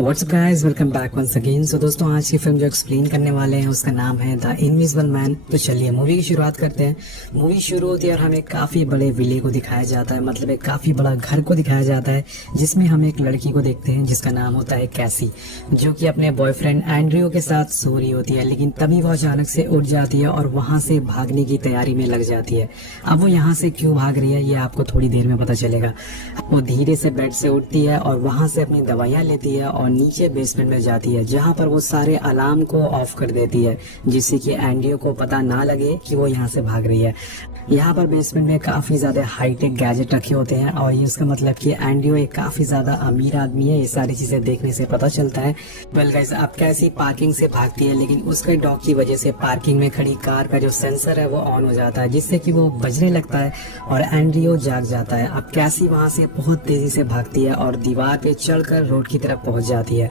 WhatsApp guys, welcome back once again. So दोस्तों, आज की फिल्म जो एक्सप्लेन करने वाले हैं उसका नाम है द इनविजिबल मैन। तो चलिए मूवी की शुरुआत करते हैं। मूवी शुरू होती है और हमें काफी बड़े विले को दिखाया जाता है, मतलब एक काफी बड़ा घर को दिखाया जाता है, जिसमें हम एक लड़की को देखते हैं जिसका नाम होता है कैसी, जो कि अपने बॉयफ्रेंड एंड्रयू के साथ सो रही होती है। लेकिन तभी वो अचानक से उठ जाती है और वहां से भागने की तैयारी में लग जाती है। अब वो यहाँ से क्यों भाग रही है ये आपको थोड़ी देर में पता चलेगा। वो धीरे से बेड से उठती है और वहां से अपनी दवाइयां लेती है और नीचे बेसमेंट में जाती है, जहां पर वो सारे अलार्म को ऑफ कर देती है, जिससे कि एंड्रयू को पता ना लगे कि वो यहाँ से भाग रही है। यहाँ पर बेसमेंट में काफी ज्यादा हाईटेक गैजेट रखे होते हैं और ये उसका मतलब कि एंड्रयू एक काफी ज्यादा अमीर आदमी है। ये सारी चीजें देखने से पता चलता है। वेल गाइस, अब कैसी पार्किंग से भागती है, लेकिन उसके डॉग की वजह से पार्किंग में खड़ी कार का जो सेंसर है वो ऑन हो जाता है, जिससे कि वो बजने लगता है और एंड्रयू जाग जाता है। अब कैसी वहां से बहुत तेजी से भागती है और दीवार पे चढ़कर रोड की तरफ पहुंच जाती है।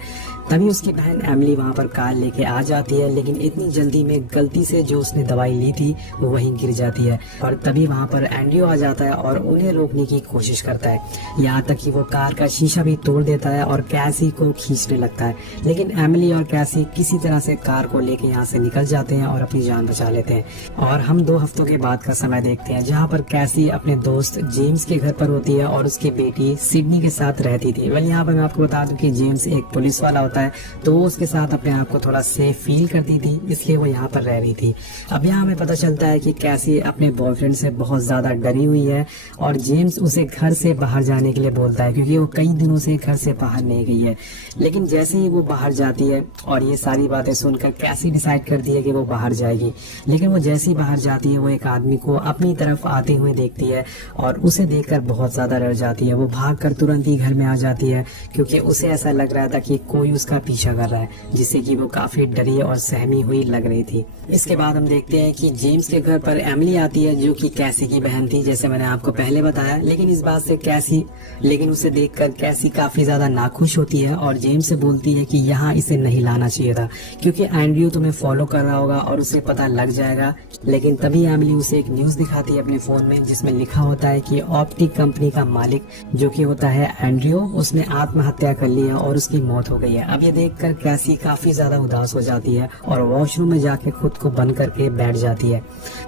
तभी उसकी बहन एमिली वहां पर कार लेके आ जाती है, लेकिन इतनी जल्दी में गलती से जो उसने दवाई ली थी वो वहीं गिर जाती है। और तभी वहां पर एंड्रयू आ जाता है और उन्हें रोकने की कोशिश करता है, यहाँ तक कि वो कार का शीशा भी तोड़ देता है और कैसी को खींचने लगता है। लेकिन एमिली और कैसी किसी तरह से कार को लेके यहाँ से निकल जाते हैं और अपनी जान बचा लेते हैं। और हम 2 हफ्तों के बाद का समय देखते हैं, जहाँ पर कैसी अपने दोस्त जेम्स के घर पर होती है और उसकी बेटी सिडनी के साथ रहती थी। वेल, यहाँ पर मैं आपको बता दूं कि जेम्स एक पुलिस वाला होता है, तो वो उसके साथ अपने आप को थोड़ा सेफ फील करती थी, इसलिए वो यहाँ पर रह रही थी। अब यहाँ हमें पता चलता है कि कैसी अपने बॉयफ्रेंड से बहुत ज्यादा डरी हुई है और जेम्स उसे घर से बाहर जाने के लिए बोलता है, क्योंकि वो कई दिनों से घर से बाहर नहीं गई है। लेकिन जैसे ही वो बाहर जाती है और ये सारी बातें सुनकर कैसी डिसाइड करती है कि वो बाहर जाएगी। लेकिन वो जैसे ही बाहर जाती है वो एक आदमी को अपनी तरफ आते हुए देखती है और उसे देखकर बहुत ज्यादा डर जाती है। वो भागकर तुरंत ही घर में आ जाती है, क्योंकि उसे ऐसा लग रहा था कि कोई उसका पीछा कर रहा है, जिससे कि वो काफी डरी और सहमी हुई लग रही थी। इसके बाद हम देखते हैं कि जेम्स के घर पर एमिली आती है, जो कि कैसी की बहन थी, जैसे मैंने आपको पहले बताया। लेकिन इस बात से लेकिन उसे देखकर कैसी काफी ज्यादा नाखुश होती है और जेम्स से बोलती है कि यहाँ इसे नहीं लाना चाहिए था, क्योंकि एंड्रयू तुम्हें फॉलो कर रहा होगा और उसे पता लग जाएगा। लेकिन तभी एमिली उसे एक न्यूज दिखाती है अपने फोन में, जिसमें लिखा होता है कि ऑप्टिक कंपनी का मालिक जो कि होता है एंड्रयू, उसने आत्महत्या कर ली है और उसकी मौत हो गई है। अब ये देखकर कैसी काफी ज्यादा उदास हो जाती है और वॉशरूम में जाके खुद को बंद करके बैठ जाती है।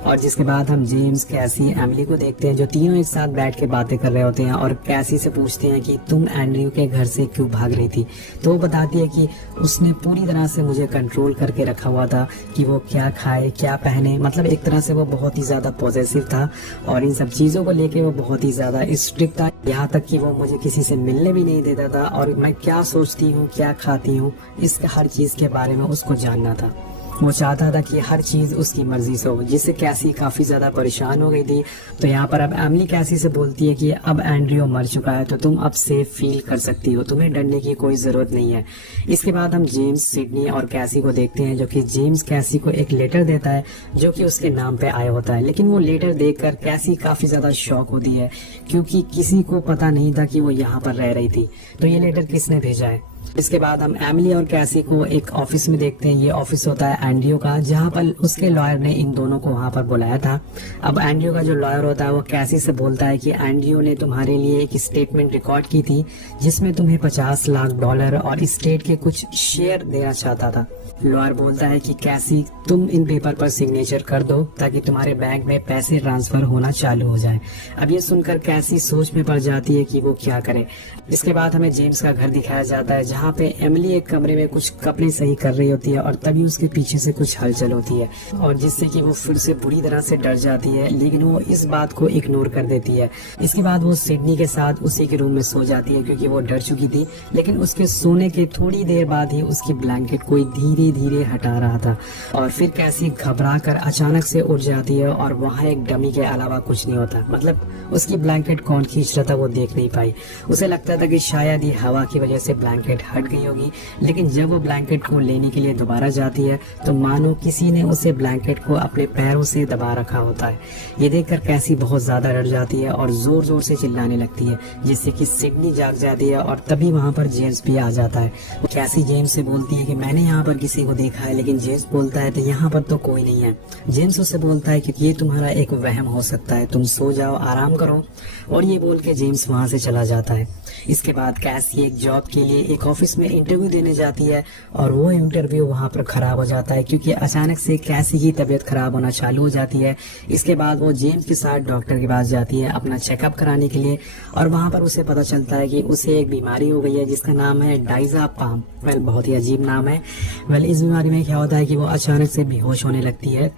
और जिसके बाद हम जेम्स, कैसी, एमिली को देखते हैं, जो तीनों एक साथ बैठ के बातें कर रहे होते हैं और कैसी से पूछते हैं कि तुम एंड्रयू के घर से क्यों भाग रही थी। तो वो बताती है कि उसने पूरी तरह से मुझे कंट्रोल करके रखा हुआ था कि वो क्या खाए क्या पहने, मतलब एक तरह से वो बहुत ही ज्यादा पॉजेसिव था और इन सब चीजों को लेके वो बहुत ही ज्यादा स्ट्रिक्ट था, यहाँ तक कि वो मुझे किसी से मिलने भी नहीं देता था और मैं क्या सोचती हूँ क्या खाती हूँ इस हर चीज के बारे में उसको जानना था। वो चाहता था कि हर चीज उसकी मर्जी से हो, जिससे कैसी काफी ज्यादा परेशान हो गई थी। तो यहाँ पर अब एमिली कैसी से बोलती है कि अब एंड्रयू मर चुका है तो तुम अब सेफ फील कर सकती हो, तुम्हें डरने की कोई जरूरत नहीं है। इसके बाद हम जेम्स, सिडनी और कैसी को देखते हैं, जो कि जेम्स कैसी को एक लेटर देता है जो कि उसके नाम पे आया होता है। लेकिन वो लेटर देखकर कैसी काफी ज्यादा शॉक होती है, क्योंकि किसी को पता नहीं था कि वो यहाँ पर रह रही थी। तो ये लेटर किसने भेजा है। इसके बाद हम एमिली और कैसी को एक ऑफिस में देखते हैं। ये ऑफिस होता है एंड्रयू का, जहाँ पर उसके लॉयर ने इन दोनों को वहाँ पर बुलाया था। अब एंड्रयू का जो लॉयर होता है वो कैसी से बोलता है कि एंड्रयू ने तुम्हारे लिए एक स्टेटमेंट रिकॉर्ड की थी, जिसमें तुम्हें $50 लाख और स्टेट के कुछ शेयर देना चाहता था। लॉयर बोलता है कि कैसी, तुम इन पेपर पर सिग्नेचर कर दो ताकि तुम्हारे बैंक में पैसे ट्रांसफर होना चालू हो जाए। अब ये सुनकर कैसी सोच में पड़ जाती है कि वो क्या करे। इसके बाद हमें जेम्स का घर दिखाया जाता है, जहाँ पे एमिली एक कमरे में कुछ कपड़े सही कर रही होती है और तभी उसके पीछे से कुछ हलचल होती है और जिससे कि वो फिर से बुरी तरह से डर जाती है, लेकिन वो इस बात को इग्नोर कर देती है। इसके बाद वो सिडनी के साथ उसी के रूम में सो जाती है, क्योंकि वो डर चुकी थी। लेकिन उसके सोने के थोड़ी देर बाद ही उसकी ब्लैंकेट कोई धीरे धीरे हटा रहा था और फिर कैसी घबरा कर अचानक से उठ जाती है और वहाँ एक डमी के अलावा कुछ नहीं होता, मतलब उसकी ब्लैंकेट कौन खींच रहा था वो देख नहीं पाई। उसे लगता था कि शायद ये हवा की वजह से ब्लैंकेट हट गई होगी, लेकिन जब वो ब्लैंकेट को लेने के लिए दोबारा जाती है तो मानो किसी ने उसे ब्लैंकेट को अपने पैरों से दबा रखा होता है। ये देखकर कैसी बहुत ज्यादा डर जाती है और जोर जोर से चिल्लाने लगती है, जिससे कि सिडनी जाग जाती है और तभी वहाँ पर जेम्स भी आ जाता है। कैसी जेम्स से बोलती है कि मैंने यहाँ पर किसी को देखा है, लेकिन जेम्स बोलता है तो यहाँ पर तो कोई नहीं है। जेम्स उससे बोलता है कि ये तुम्हारा एक वहम हो सकता है, तुम सो जाओ, आराम करो। और ये बोल के जेम्स वहाँ से चला जाता है। इसके बाद कैसी एक जॉब के लिए एक ऑफिस में इंटरव्यू देने जाती है और वो इंटरव्यू वहाँ पर खराब हो जाता है क्योंकि अचानक से कैसी की तबीयत खराब होना चालू हो जाती है। इसके बाद वो जेम्स के साथ डॉक्टर के पास जाती है अपना चेकअप कराने के लिए और वहाँ पर उसे पता चलता है कि उसे एक बीमारी हो गई है जिसका नाम है डायज़ेपाम। वेल, बहुत ही अजीब नाम है। वेल, इस बीमारी में क्या होता है कि वो अचानक से बेहोश होने लगती है,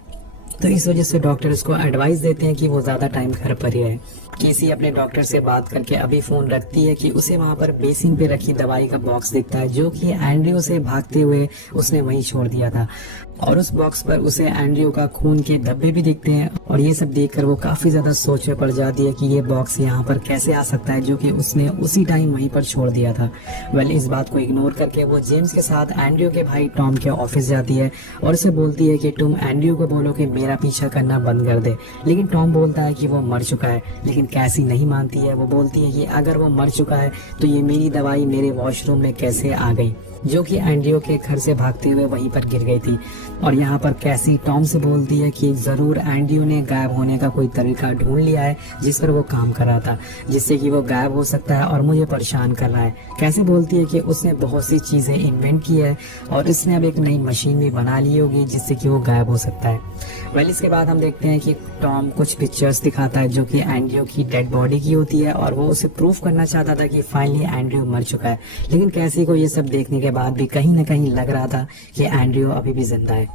तो इस वजह से डॉक्टर उसको एडवाइस देते हैं कि वो ज्यादा टाइम घर पर ही रहे। केसी अपने डॉक्टर से बात करके अभी फोन रखती है कि उसे वहां पर बेसिन पे रखी दवाई का बॉक्स दिखता है जो कि एंड्रयू से भागते हुए उसने वहीं छोड़ दिया था और उस बॉक्स पर उसे एंड्रयू का खून के धब्बे भी दिखते हैं और ये सब देखकर वो काफी ज्यादा सोच में पड़ जाती है कि ये बॉक्स यहाँ पर कैसे आ सकता है जो कि उसने उसी टाइम वहीं पर छोड़ दिया था। वेल, इस बात को इग्नोर करके वो जेम्स के साथ एंड्रयू के भाई टॉम के ऑफिस जाती है और उसे बोलती है कि तुम एंड्रयू को बोलो कि मेरा पीछा करना बंद कर दे। लेकिन टॉम बोलता है कि वो मर चुका है, लेकिन कैसी नहीं मानती है। वो बोलती है कि अगर वो मर चुका है तो ये मेरी दवाई मेरे वॉशरूम में कैसे आ गई, जो कि एंड्रयू के घर से भागते हुए वहीं पर गिर गई थी। और यहाँ पर कैसी टॉम से बोलती है कि जरूर एंड्रयू ने गायब होने का कोई तरीका ढूंढ लिया है जिस पर वो काम कर रहा था, जिससे कि वो गायब हो सकता है और मुझे परेशान कर रहा है। कैसे बोलती है कि उसने बहुत सी चीजें इन्वेंट की है और इसने अब एक नई मशीन भी बना ली होगी जिससे कि वो गायब हो सकता है। वेल, इसके बाद हम देखते हैं कि टॉम कुछ पिक्चर्स दिखाता है जो कि एंड्रयू की डेड बॉडी की होती है और वो उसे प्रूफ करना चाहता था कि फाइनली एंड्रयू मर चुका है। लेकिन कैसी को ये सब देखने के बाद भी कहीं न कहीं लग रहा था कि एंड्रयू अभी भी जिंदा है।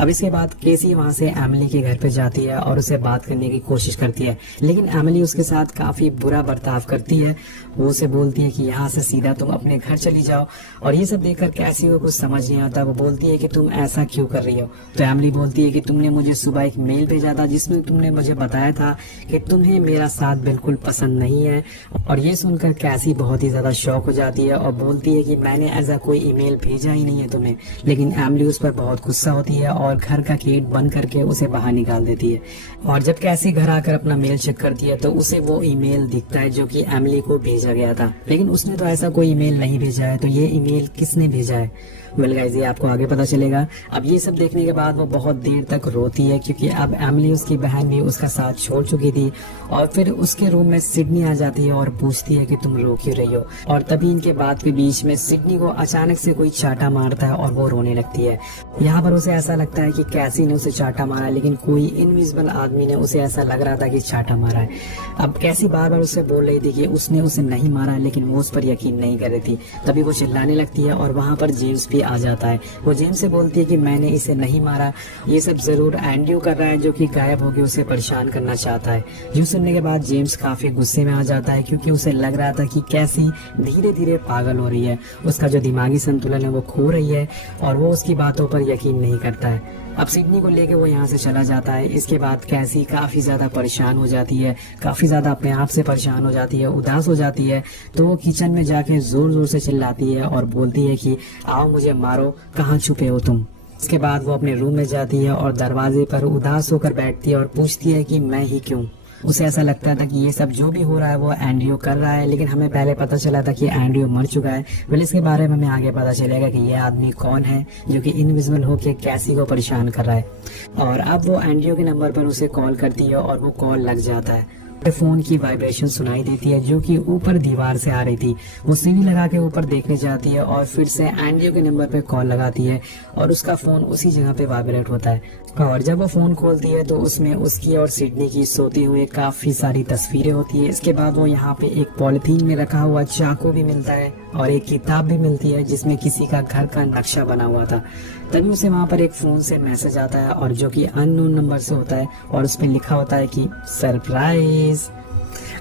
अब इसके बाद केसी वहां से एमिली के घर पे जाती है और उसे बात करने की कोशिश करती है, लेकिन एमिली उसके साथ काफी बुरा बर्ताव करती है। वो उसे बोलती है कि यहाँ से सीधा तुम अपने घर चली जाओ और ये सब देखकर कैसी को कुछ समझ नहीं आता। वो बोलती है कि तुम ऐसा क्यों कर रही हो। तो एमिली बोलती है कि तुमने मुझे सुबह एक मेल भेजा था जिसमें तुमने मुझे बताया था कि तुम्हें मेरा साथ बिल्कुल पसंद नहीं है। और ये सुनकर कैसी बहुत ही ज्यादा शॉक हो जाती है और बोलती है कि मैंने ऐसा कोई ईमेल भेजा ही नहीं है तुम्हें। लेकिन एमिली उस पर बहुत गुस्सा होती है और घर का गेट बंद करके उसे बाहर निकाल देती है। और जब कैसी घर आकर अपना मेल चेक करती है तो उसे वो ईमेल दिखता है जो कि एमिली को भेजा गया था, लेकिन उसने तो ऐसा कोई ईमेल नहीं भेजा है। तो ये ईमेल किसने भेजा है? वेल गाइस, ये आपको आगे पता चलेगा। अब ये सब देखने के बाद वो बहुत देर तक रोती है क्योंकि अब एमिली, उसकी बहन भी उसका साथ छोड़ चुकी थी। और फिर उसके रूम में सिडनी आ जाती है और पूछती है कि तुम रो क्यों रही हो। और तभी इनके बात के बीच में सिडनी को अचानक से कोई चाटा मारता है और वो रोने लगती है। यहाँ पर उसे ऐसा लगता है कि कैसी ने उसे चाटा मारा, लेकिन कोई इनविजिबल आदमी ने उसे ऐसा लग रहा था कि चाटा मारा है। अब कैसी बार बार उसे बोल रही थी कि उसने उसे नहीं मारा, लेकिन वो उस पर यकीन नहीं कर रही थी। तभी वो चिल्लाने लगती है और वहाँ पर जेम्स भी आ जाता है। वो जेम्स से बोलती है कि मैंने इसे नहीं मारा, ये सब जरूर एंड्रयू कर रहा है जो कि गायब होकर उसे परेशान करना चाहता है। यूं सुनने के बाद जेम्स काफी गुस्से में आ जाता है क्योंकि उसे लग रहा था कि कैसी धीरे धीरे पागल हो रही है, उसका जो दिमागी संतुलन है वो खो रही है और वो उसकी बातों पर यकीन नहीं करता है। अब सिडनी को लेके वो यहाँ से चला जाता है। इसके बाद कैसी काफी ज्यादा परेशान हो जाती है, काफी ज्यादा अपने आप से परेशान हो जाती है, उदास हो जाती है। तो वो किचन में जाके जोर जोर से चिल्लाती है और बोलती है कि आओ मुझे मारो, कहाँ छुपे हो तुम। इसके बाद वो अपने रूम में जाती है और दरवाजे पर उदास होकर बैठती है और पूछती है कि मैं ही क्यों। उसे ऐसा लगता था कि ये सब जो भी हो रहा है वो एंड्रयू कर रहा है, लेकिन हमें पहले पता चला था कि एंड्रयू मर चुका है। वेल, इसके बारे में हमें आगे पता चलेगा कि ये आदमी कौन है जो कि इनविजिबल होकर कैसी को परेशान कर रहा है। और अब वो एंड्रयू के नंबर पर उसे कॉल करती है और वो कॉल लग जाता है। फोन की वाइब्रेशन सुनाई देती है जो कि ऊपर दीवार से आ रही थी। वो सीढ़ी लगा के ऊपर देखने जाती है और फिर से एंड्रयू के नंबर पे कॉल लगाती है और उसका फोन उसी जगह पे वाइब्रेट होता है। और जब वो फोन खोलती है तो उसमें उसकी और सिडनी की सोते हुए काफी सारी तस्वीरें होती है। इसके बाद वो यहाँ पे एक पॉलिथीन में रखा हुआ चाकू भी मिलता है और एक किताब भी मिलती है जिसमें किसी का घर का नक्शा बना हुआ था। तभी उसे वहाँ पर एक फोन से मैसेज आता है और जो कि अननोन नंबर से होता है और उसमें लिखा होता है कि सरप्राइज।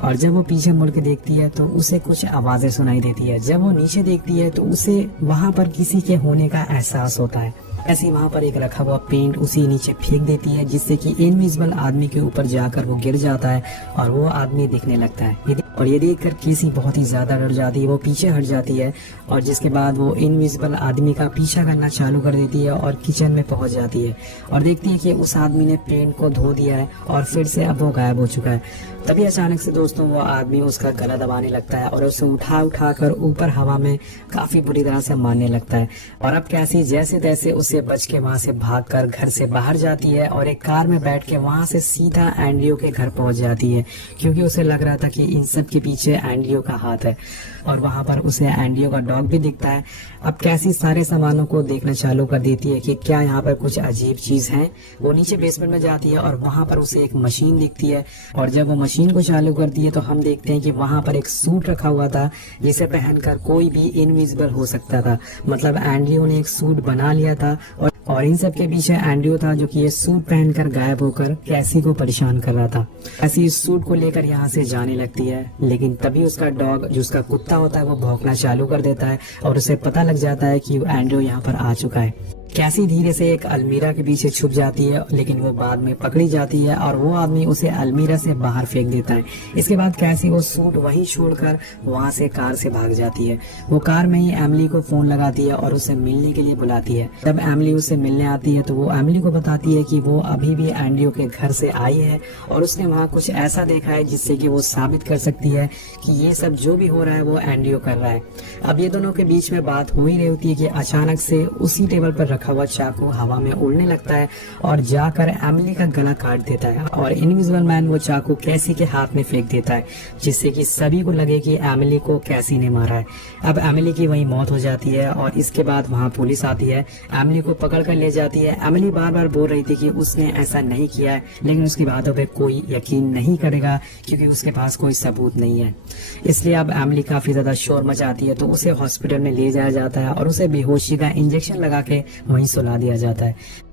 और जब वो पीछे मुड़ के देखती है तो उसे कुछ आवाजें सुनाई देती है। जब वो नीचे देखती है तो उसे वहाँ पर किसी के होने का एहसास होता है। ऐसे वहाँ पर एक रखा हुआ पेंट उसी नीचे फेंक देती है जिससे कि इनविजिबल आदमी के ऊपर जाकर वो गिर जाता है और वो आदमी दिखने लगता है। और ये देखकर केसी बहुत ही ज्यादा डर जाती है, वो पीछे हट जाती है और जिसके बाद वो इनविजिबल आदमी का पीछा करना चालू कर देती है और किचन में पहुंच जाती है और देखती है कि उस आदमी ने पेंट को धो दिया है और फिर से अब वो गायब हो चुका है। तभी अचानक से दोस्तों वो आदमी उसका गला दबाने लगता है और उसे उठा कर ऊपर हवा में काफी बुरी तरह से मारने लगता है। और अब कैसी जैसे तैसे उसे बच के वहां से भागकर घर से बाहर जाती है और एक कार में बैठ के वहां से सीधा एंड्रयू के घर पहुंच जाती है क्योंकि उसे लग रहा था कि इन सब के पीछे एंड्रयू का हाथ है। और वहाँ पर उसे एंड्रयू का डॉग भी दिखता है। अब कैसी सारे सामानों को देखना चालू कर देती है कि क्या यहाँ पर कुछ अजीब चीज है। वो नीचे बेसमेंट में जाती है और वहाँ पर उसे एक मशीन दिखती है, और जब वो मशीन को चालू करती है तो हम देखते हैं कि वहाँ पर एक सूट रखा हुआ था जिसे पहनकर कोई भी इनविजिबल हो सकता था। मतलब एंड्रयू ने एक सूट बना लिया था, और इन सब के पीछे एंड्रयू था जो कि ये सूट पहनकर गायब होकर कैसी को परेशान कर रहा था। कैसी इस सूट को लेकर यहाँ से जाने लगती है, लेकिन तभी उसका डॉग जो उसका कुत्ता होता है वो भौंकना चालू कर देता है और उसे पता लग जाता है कि एंड्रयू यहाँ पर आ चुका है। कैसी धीरे से एक अलमीरा के पीछे छुप जाती है, लेकिन वो बाद में पकड़ी जाती है और वो आदमी उसे अलमीरा से बाहर फेंक देता है। इसके बाद कैसी वो सूट वहीं छोड़कर वहां से कार से भाग जाती है। वो कार में ही एमिली को फोन लगाती है और उसे मिलने के लिए बुलाती है। जब एमिली उसे मिलने आती है तो वो एमिली को बताती है कि वो अभी भी एंड्रयू के घर से आई है और उसने वहाँ कुछ ऐसा देखा है जिससे कि वो साबित कर सकती है कि ये सब जो भी हो रहा है वो एंड्रयू कर रहा है। अब ये दोनों के बीच में बात हो ही रही होती है कि अचानक से उसी टेबल पर रखा हुआ चाकू हवा में उड़ने लगता है और जाकर एमिली का गला काट देता है, और इनविजिबल मैन वो चाकू कैसी के हाथ में फेंक देता है, जिससे कि सभी को लगे कि एमिली को कैसी ने मारा है। अब एमिली की वही मौत हो जाती है और इसके बाद वहाँ पुलिस आती है, एमिली को पकड़ कर ले जाती है। एमिली बार बार बोल रही थी कि उसने ऐसा नहीं किया है, लेकिन उसकी बातों पे कोई यकीन नहीं करेगा क्योंकि उसके पास कोई सबूत नहीं है। इसलिए अब एमिली काफी ज्यादा शोर मचाती है, तो उसे हॉस्पिटल में ले जाया जाता है और उसे बेहोशी का इंजेक्शन लगा के वहीं सुला दिया जाता है।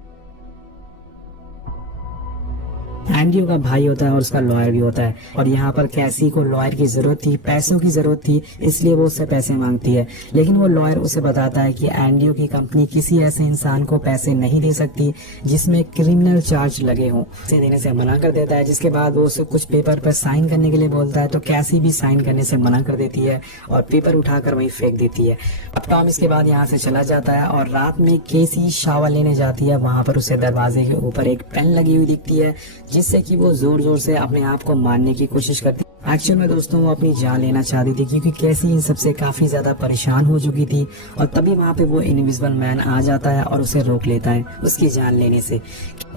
एंड्रयू का भाई होता है और उसका लॉयर भी होता है, और यहाँ पर कैसी को लॉयर की जरूरत थी, पैसों की जरूरत थी, इसलिए वो उससे पैसे मांगती है। लेकिन वो लॉयर उसे बताता है कि एंड्रयू की कंपनी किसी ऐसे इंसान को पैसे नहीं दे सकती जिसमें क्रिमिनल चार्ज लगे हों। पैसे देने से मना कर देता है, जिसके बाद वो उसे कुछ पेपर पर साइन करने के लिए बोलता है, तो कैसी भी साइन करने से मना कर देती है और पेपर उठाकर वहीं फेंक देती है। अब टॉम इसके बाद यहाँ से चला जाता है और रात में कैसी शावर लेने जाती है। वहां पर उसे दरवाजे के ऊपर एक पेन लगी हुई दिखती है, जिससे कि वो जोर जोर से अपने आप को मारने की कोशिश करती है। एक्चुअल में दोस्तों वो अपनी जान लेना चाहती थी क्योंकि कैसी इन सबसे काफी ज्यादा परेशान हो चुकी थी, और तभी वहाँ पे वो इनविजिबल मैन आ जाता है और उसे रोक लेता है उसकी जान लेने से,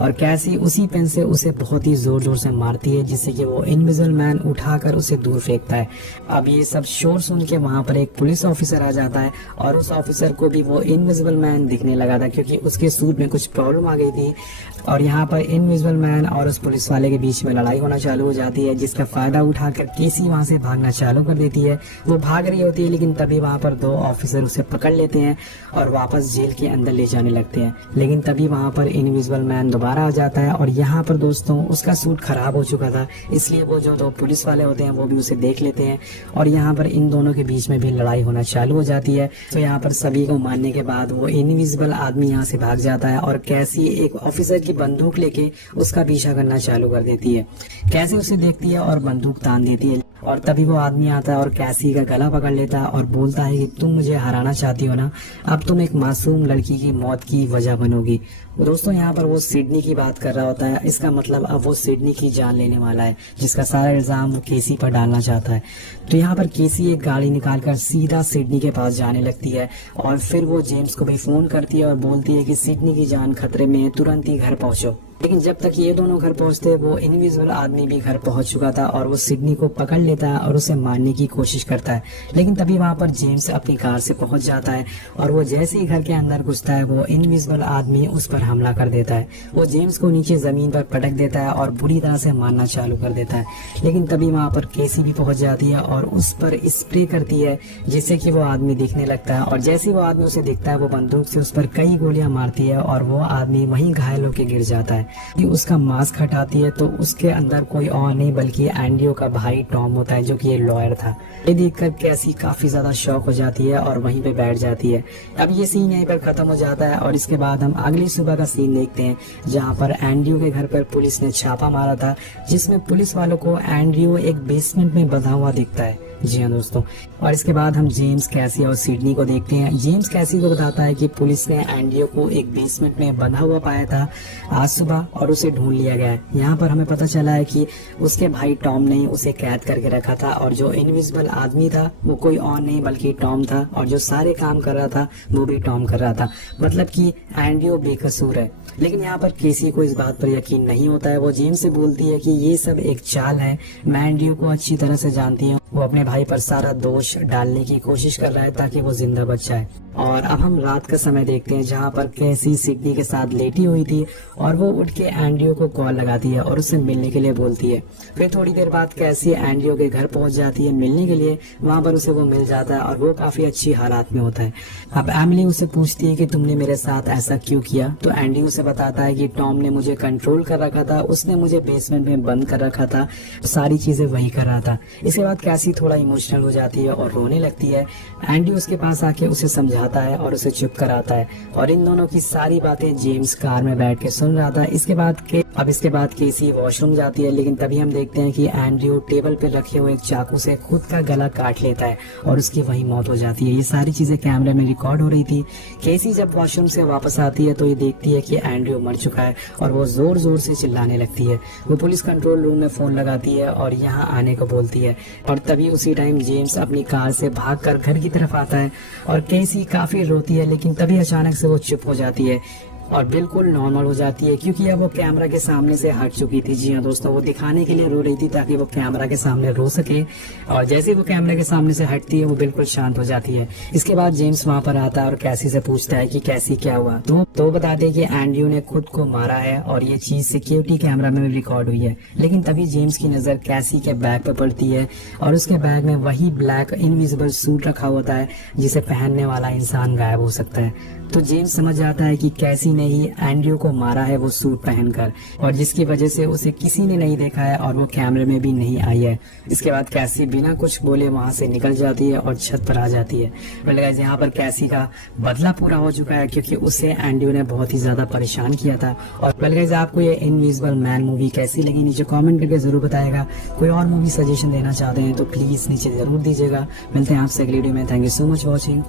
और कैसी उसी पेन से उसे बहुत ही जोर जोर से मारती है, जिससे कि वो इनविजिबल मैन उठाकर उसे दूर फेंकता है। अब ये सब शोर सुन के वहाँ पर एक पुलिस ऑफिसर आ जाता है, और उस ऑफिसर को भी वो इनविजिबल मैन दिखने लगा था क्योंकि उसके सूट में कुछ प्रॉब्लम आ गई थी, और यहाँ पर इनविजिबल मैन और उस पुलिस वाले के बीच में लड़ाई होना चालू हो जाती है, जिसका फायदा उठाकर केसी वहाँ से भागना चालू कर देती है। वो भाग रही होती है, लेकिन तभी वहाँ पर दो ऑफिसर उसे पकड़ लेते हैं और वापस जेल के अंदर ले जाने लगते हैं। लेकिन तभी वहाँ पर इनविजिबल मैन दोबारा आ जाता है, और यहाँ पर दोस्तों उसका सूट खराब हो चुका था, इसलिए वो जो दो पुलिस वाले होते हैं वो भी उसे देख लेते हैं, और यहाँ पर इन दोनों के बीच में भी लड़ाई होना चालू हो जाती है। तो यहाँ पर सभी को मारने के बाद वो इनविजिबल आदमी यहाँ से भाग जाता है, और कैसी एक ऑफिसर की बंदूक लेके उसका पीछा करना चालू कर देती है। कैसी उसे देखती है और बंदूक तान देती है, और तभी वो आदमी आता है और कैसी का गला पकड़ लेता है और बोलता है कि तुम मुझे हराना चाहती हो ना, अब तुम एक मासूम लड़की की मौत की वजह बनोगी। दोस्तों यहाँ पर वो सिडनी की बात कर रहा होता है, इसका मतलब अब वो सिडनी की जान लेने वाला है, जिसका सारा इल्जाम वो केसी पर डालना चाहता है। तो यहाँ पर केसी एक गाड़ी निकालकर सीधा सिडनी के पास जाने लगती है, और फिर वो जेम्स को भी फोन करती है और बोलती है कि सिडनी की जान खतरे में है, तुरंत ही घर पहुंचो। लेकिन जब तक ये दोनों घर पहुंचते वो इनविजिबल आदमी भी घर पहुंच चुका था, और वो सिडनी को पकड़ लेता है और उसे मारने की कोशिश करता है। लेकिन तभी वहां पर जेम्स अपनी कार से पहुंच जाता है, और वो जैसे ही घर के अंदर घुसता है वो इनविजिबल आदमी उस पर हमला कर देता है। वो जेम्स को नीचे जमीन पर पटक देता है और बुरी तरह से मारना चालू कर देता है। लेकिन तभी वहां पर केसी भी पहुंच जाती है और उस पर स्प्रे करती है, जिससे कि वो आदमी दिखने लगता है, और जैसे ही वो आदमी उसे दिखता है वो बंदूक से उस पर कई गोलियां मारती है और वो आदमी वहीं घायल होकर गिर जाता है। उसका मास्क हटाती है तो उसके अंदर कोई और नहीं बल्कि एंड्रयू का भाई टॉम होता है, जो कि ये लॉयर था। ये देखकर कैसी काफी ज्यादा शॉक हो जाती है और वहीं पे बैठ जाती है। अब ये सीन यहीं पर खत्म हो जाता है, और इसके बाद हम अगली सुबह का सीन देखते हैं, जहाँ पर एंड्रयू के घर पर पुलिस ने छापा मारा था, जिसमें पुलिस वालों को एंड्रयू एक बेसमेंट में बंधा हुआ दिखता है। जी हाँ दोस्तों, और इसके बाद हम जेम्स, कैसी और सिडनी को देखते हैं। जेम्स कैसी को बताता है कि पुलिस ने एंड्रयू को एक बेसमेंट में बंधा हुआ पाया था आज सुबह, और उसे ढूंढ लिया गया है। यहाँ पर हमें पता चला है कि उसके भाई टॉम ने उसे कैद करके रखा था, और जो इनविजिबल आदमी था वो कोई और नहीं बल्कि टॉम था, और जो सारे काम कर रहा था वो भी टॉम कर रहा था। मतलब कि एंड्रयू बेकसूर है। लेकिन यहाँ पर केसी को इस बात पर यकीन नहीं होता है। वो जेम्स से बोलती है कि ये सब एक चाल है, मैं एंड्रयू को अच्छी तरह से जानती हूँ, वो अपने भाई पर सारा दोष डालने की कोशिश कर रहा है ताकि वो जिंदा बच जाए। और अब हम रात का समय देखते हैं जहाँ पर कैसी सिडनी के साथ लेटी हुई थी और वो उठ के एंड्रयू को कॉल लगाती है और उससे मिलने के लिए बोलती है। फिर थोड़ी देर बाद कैसी एंड्रयू के घर पहुंच जाती है मिलने के लिए। वहाँ पर उसे वो मिल जाता है और वो काफी अच्छी हालात में होता है। अब एमिली उससे पूछती है कि तुमने मेरे साथ ऐसा क्यों किया। तो एंड्रयू उसे बताता है कि टॉम ने मुझे कंट्रोल कर रखा था, उसने मुझे बेसमेंट में बंद कर रखा था, सारी चीजें वही कर रहा था। इसके बाद कैसी थोड़ा इमोशनल हो जाती है और रोने लगती है। एंड्रयू उसके पास आके उसे समझाता है और उसे चुप कराता है और इन दोनों की सारी बातें जेम्स कार में बैठ के सुन रहा था। इसके बाद केसी वॉशरूम जाती है, लेकिन तभी हम देखते हैं कि एंड्रयू टेबल पर रखे हुए एक चाकू से खुद का गला काट लेता है और उसकी वही मौत हो जाती है। ये सारी चीजें कैमरे में रिकॉर्ड हो रही थी। केसी जब वॉशरूम से वापस आती है तो ये देखती है कि एंड्रयू मर चुका है और वो जोर जोर से चिल्लाने लगती है। वो पुलिस कंट्रोल रूम में फोन लगाती है और यहाँ आने को बोलती है और तभी उसी टाइम जेम्स अपनी कार से भागकर घर की तरफ आता है और केसी काफी रोती है, लेकिन तभी अचानक से वो चुप हो जाती है और बिल्कुल नॉर्मल हो जाती है क्योंकि अब वो कैमरा के सामने से हट चुकी थी। जी हाँ दोस्तों, वो दिखाने के लिए रो रही थी ताकि वो कैमरा के सामने रो सके और जैसे वो कैमरा के सामने से हटती है वो बिल्कुल शांत हो जाती है। इसके बाद जेम्स वहाँ पर आता है और कैसी से पूछता है कि कैसी क्या हुआ। तो बताते हैं कि एंड्रयू ने खुद को मारा है और ये चीज सिक्योरिटी कैमरा में रिकॉर्ड हुई है। लेकिन तभी जेम्स की नजर कैसी के बैग पर पड़ती है और उसके बैग में वही ब्लैक इनविजिबल सूट रखा होता है जिसे पहनने वाला इंसान गायब हो सकता है। तो जेम्स समझ जाता है कि कैसी ने ही एंड्रयू को मारा है वो सूट पहनकर, और जिसकी वजह से उसे किसी ने नहीं देखा है और वो कैमरे में भी नहीं आई है। इसके बाद कैसी बिना कुछ बोले वहां से निकल जाती है और छत पर आ जाती है। वेल गाइस, यहाँ पर कैसी का बदला पूरा हो चुका है क्योंकि उसे एंड्रयू ने बहुत ही ज्यादा परेशान किया था। और वेल गाइस, आपको ये इनविजिबल मैन मूवी कैसी लगी नीचे कॉमेंट करके जरूर बताएगा। कोई और मूवी सजेशन देना चाहते हैं तो प्लीज नीचे जरूर दीजिएगा। मिलते हैं आपसे अगली वीडियो में। Thank you so much watching.